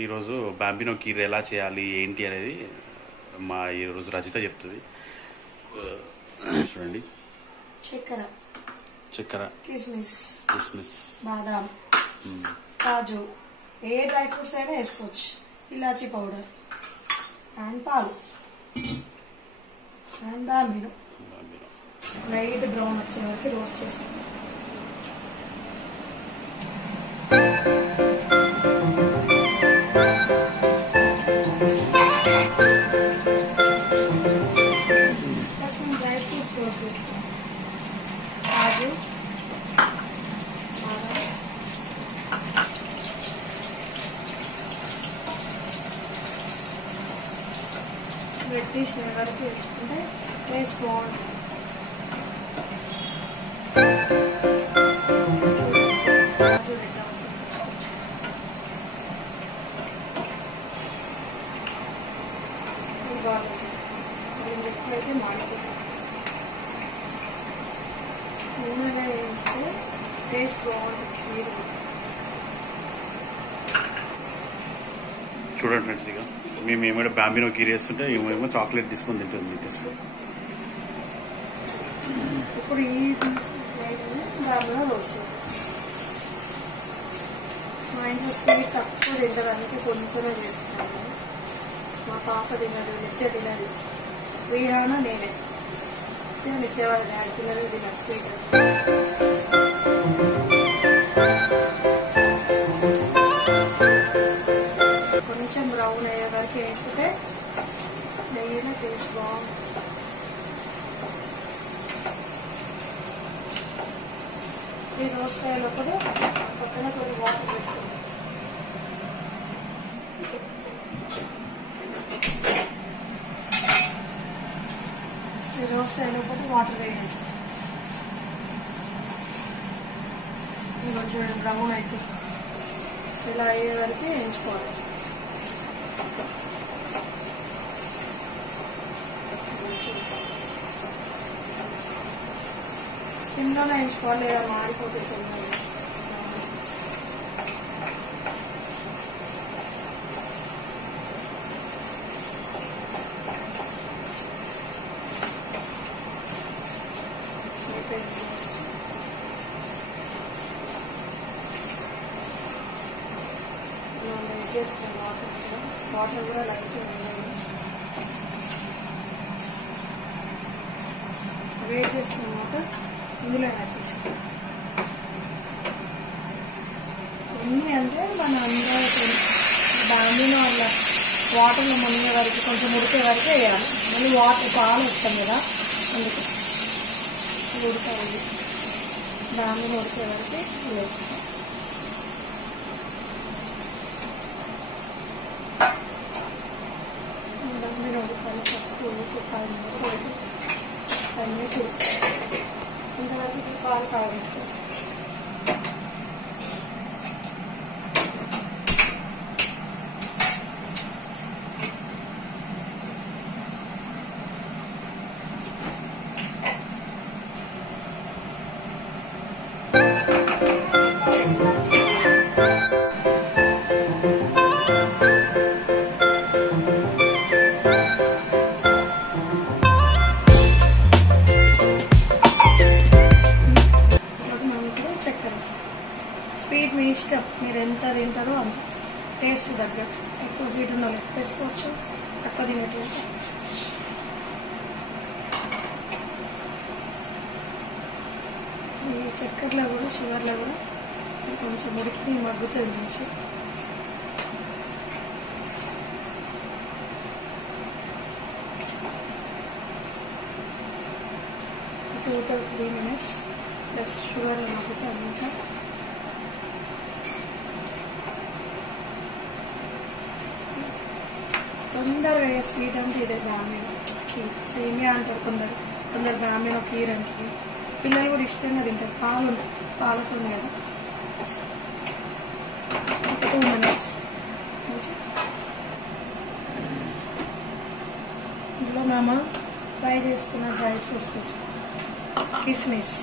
అండి ఈరోజు బాంబినో కీర్ ఎలా చేయాలి ఏంటి అనేది మా ఈరోజు రజిత చెప్తుంది. చూడండి, చక్కెర, కిస్మిస్, బాదాం, కాజు, ఏ డ్రై ఫ్రూట్స్ అయినా వేసుకోవచ్చు. ఇలాచీ పౌడర్ అండ్ పాలు అండ్ బాంబినో లైట్ బ్రౌన్ వచ్చే వరకు రోస్ట్ చేస్తాం. డ్రై ఫ్రూట్స్ రోస్ట్ చేస్తాం. కాజు, బాదాం, రెడ్డిష్ వరకు వేసుకుంటే టేస్ట్ బాగుంటుంది. ఎక్కువైతే మాడిపోతుంది. నూనెగా వేయించితే టేస్ట్ బాగుంటుంది. చూడండి ఫ్రెండ్స్, ఇక మేము ఏమైనా బాంబినో కీర్ వేస్తుంటే ఏమేమో చాక్లెట్ తీసుకొని తింటుంది. ఇప్పుడు ఈ బాంబినో రోస్ట్ మా ఇంట్లో స్వీట్ తక్కువ తింటడానికి కొంచెమే చేస్తున్నాను. మా పాప తినదు, నిత్య తినదు. శ్రీహాన నేనే నిత్య వాళ్ళ డాడీ పిల్లలు తినరు స్వీట్. కొంచెం బ్రౌన్ అయ్యే వరకు వేసుకుంటే నెయ్యిలో టేస్ట్ బాగుంటుంది. ఈ రోస్ట్ అయ్యేటప్పుడు పక్కన కొన్ని వాటర్ పెట్టుకుంటాం. ఈ రోస్ట్ అయ్యేటప్పుడు వాటర్ వేయండి. కొంచెం బ్రౌన్ అయితే ఇలా అయ్యే వరకు వేయించుకోవాలి. సిమ్లోనే వేయించుకోవాలి, లేదా మాడిపోతుంది. వాటర్ కూడా లైట్ వేట్ చేసుకున్న వాటర్ ఇందులో యాడ్ చేస్తాం. ఎన్ని అంటే మన అందరూ బాంబినో అలా వాటర్లో మునిగే వరకు కొంచెం ఉడికే వరకు వేయాలి. మళ్ళీ వాటర్ పాలు వస్తాం కదా, అందుకే ఉడకాలి. బాంబినో ఉడికే వరకు వేస్తాం. ఉడికి 5 minutes ఇంతవరకు పాలు కాగబెట్టుకోవాలి. స్వీట్ మీ ఇష్టం, మీరు ఎంత తింటారో అంత టేస్ట్ తగ్గట్టు. ఎక్కువ స్వీట్ ఉన్న ఎక్కువ వేసుకోవచ్చు, తక్కువ తినేట్టు. ఈ చక్కెరలో కూడా షుగర్లో కూడా కొంచెం ఉడికి మగ్గుతుంది మంచి. Two to 3 minutes plus sugar మగ్గుతుంది. ఇంకా తొందరగా అయ్యే స్వీట్ అంటే ఇదే బాంబినో కీర్. సేమియా అంటారు కొందరు, బాంబినో కీర్ అంటే. పిల్లలు కూడా ఇష్టంగా తింటారు. పాలు ఉంటాయి, పాలతో కదా. 2 minutes ఇందులో మేము ఫ్రై చేసుకున్న డ్రై ఫ్రూట్స్ వేసుకో, కిస్మిస్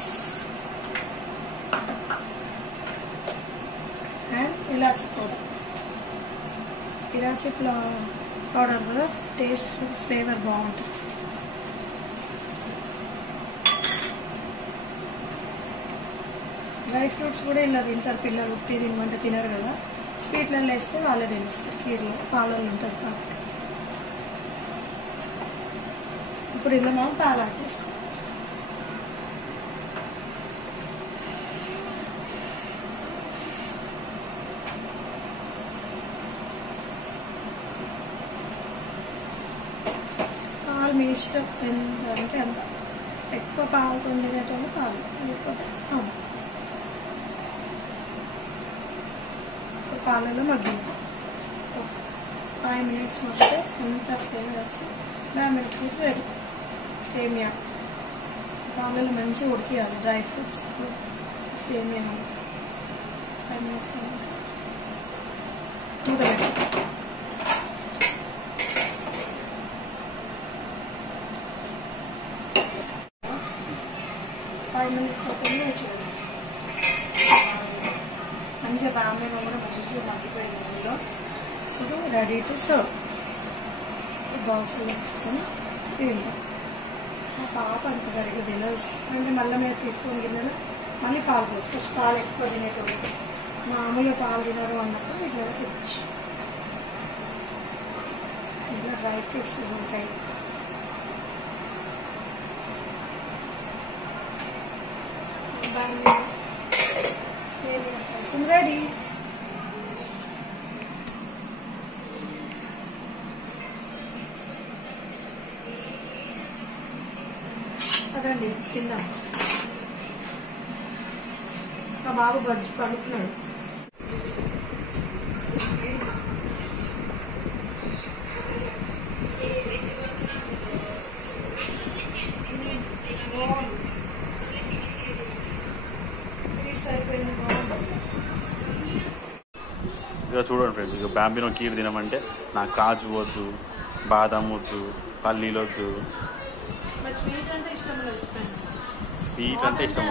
and elaichi powder. Elaichi powder కూడా టేస్ట్ ఫ్లేవర్ బాగుంటుంది. డ్రై ఫ్రూట్స్ కూడా ఇలా తింటారు పిల్లలు, ఉట్టి తినమంటే తినరు కదా, స్వీట్లలో వేస్తే వాళ్ళే తినేస్తారు. కీరలో పాలల్లో ఉంటుంది కాబట్టి. ఇప్పుడు ఇలా మనం పాలు యాడ్ చేసుకోవాలి. పాలు మీ ఇష్టం ఎంత అంటే అంత. ఎక్కువ పాలు తినేటోళ్ళు పాలు, లేకపోతే పాలలో మగ్గింది 5 minutes మగ్గితే ఎంత ఫ్లేవర్ వచ్చి బ్యామిల్ కీర్ రెడీ. సేమియా పాలలో మంచిగా ఉడికియాలి. డ్రై ఫ్రూట్స్ సేమియా 5 minutes మూత పెట్టి 5 minutes అవుతుంది చూడండి. మంచిగా బాగా కూడా మంచిగా మగ్గిపోయింది. అందులో ఇప్పుడు రెడీ టు సర్వ్. బాక్స్లో వేసుకొని తింటాం. మా పాప అంత సరిగ్గా తినదు అంటే మళ్ళీ మీద తీసుకొని గిన్నెలు మళ్ళీ పాలు పోసుకోవచ్చు. పాలు ఎక్కువ తినేటప్పుడు మామూలుగా పాలు తినడం అన్నప్పుడు ఇట్లా తినచ్చు. ఇట్లా డ్రై ఫ్రూట్స్ ఉంటాయి. సేమియా పాయసం రెడీ. అదండి తిందాం. మా బాబు బజ్జి పడుకున్నాడు. ఇక చూడండి ఫ్రెండ్స్, ఇక బాంబినో కీర్ తినమంటే నాకు కాజు వద్దు, బాదం వద్దు, పల్లీలు వద్దు. స్వీట్ అంటే ఇష్టం లేదు ఫ్రెండ్స్. స్వీట్ అంటే ఇష్టం.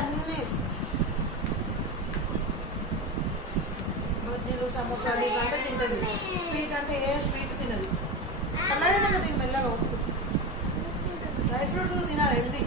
బజ్జీలు సమోసాలు ఇవంటే తింటది. స్వీట్ అంటే ఏ స్వీట్ తినదు. అలాగే తిని మెల్లగా డ్రై ఫ్రూట్స్ కూడా తినాలి, హెల్దీ.